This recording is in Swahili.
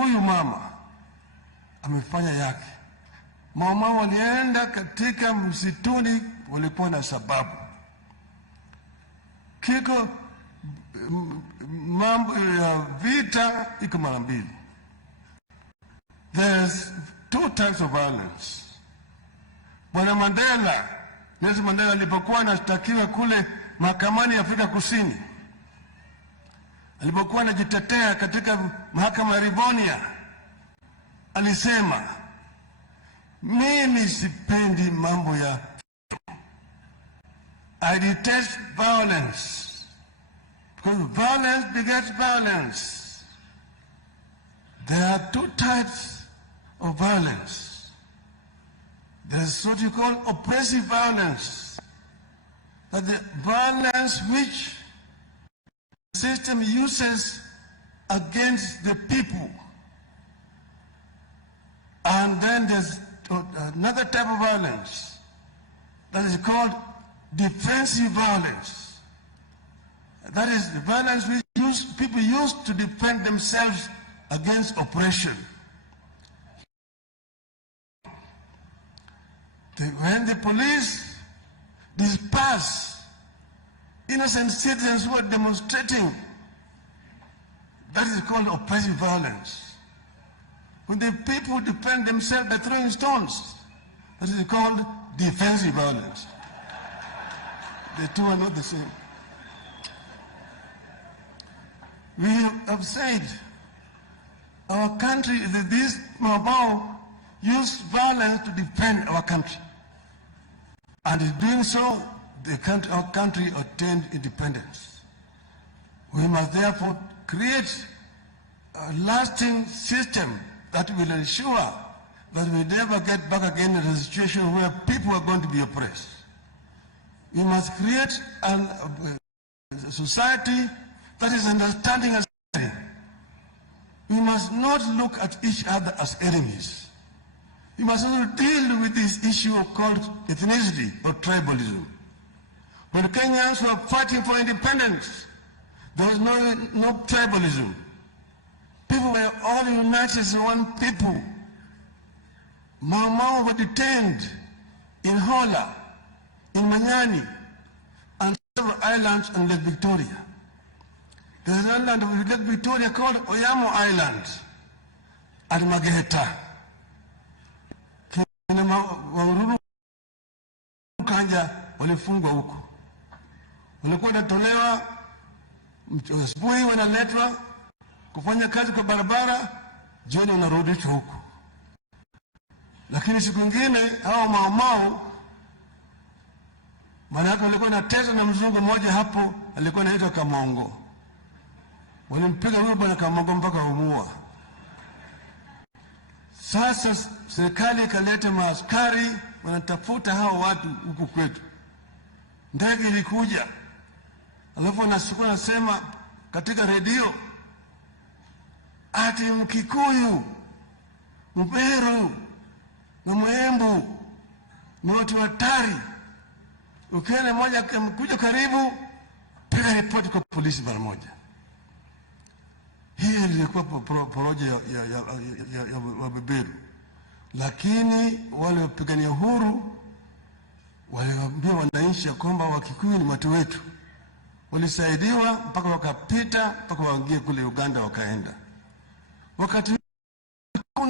huyu mama amefanya yake. Mama walienda katika msituni, walikuwa na sababu. Kiko mambo ya vita iko mara mbili. There's two types of violence. Bwana Mandela, Nelson Mandela alipokuwa anashtakiwa kule mahakamani ya Afrika Kusini, alipokuwa anajitetea katika mahakama ya Rivonia, alisema mimi sipendi mambo ya I detest violence because violence begets violence. There are two types of violence. There is what you call oppressive violence, that the violence which the system uses against the people. And then there's another type of violence that is called defensive violence. That is the violence which people use to defend themselves against oppression. When the police disperse innocent citizens who are demonstrating, that is called oppressive violence. When the people defend themselves by throwing stones, that is called defensive violence. The two are not the same. We have said our country, that these Mabao use violence to defend our country. And in doing so, our country attained independence. We must therefore create a lasting system that will ensure that we never get back again in a situation where people are going to be oppressed. We must create a society that is understanding and sharing. We must not look at each other as enemies. We must also deal with this issue called ethnicity or tribalism. When Kenyans were fighting for independence, there was no tribalism. People were all united as one people. Mau were detained in Hola, in Manyani, and several islands on Lake Victoria. There is an island of Lake Victoria called Oyamo Island at Mageheta. Waruru Kanja walifungwa huko. Walikuwa wanatolewa asubuhi, wanaletwa kufanya kazi kwa barabara, jioni wanarudishwa huko. Lakini siku nyingine hao maamao, maana yake walikuwa wanateza na mzungu mmoja hapo, alikuwa anaitwa Kamongo. Walimpiga huyo bwana Kamongo mpaka umua. Sasa serikali ikaleta maaskari wanatafuta hao watu huku kwetu. Ndege ilikuja, alafu nasema katika redio ati Mkikuyu, Mberu na Mwembu ni watu hatari. Ukiona mmoja kuja karibu, piga ripoti kwa polisi mara moja. Hii ilikuwa poroja ya wabeberu. Lakini wale wapigania uhuru waliwaambia wananchi kwamba Wakikuyu ni watu wetu. Walisaidiwa mpaka wakapita, mpaka waingie kule Uganda wakaenda. Wakati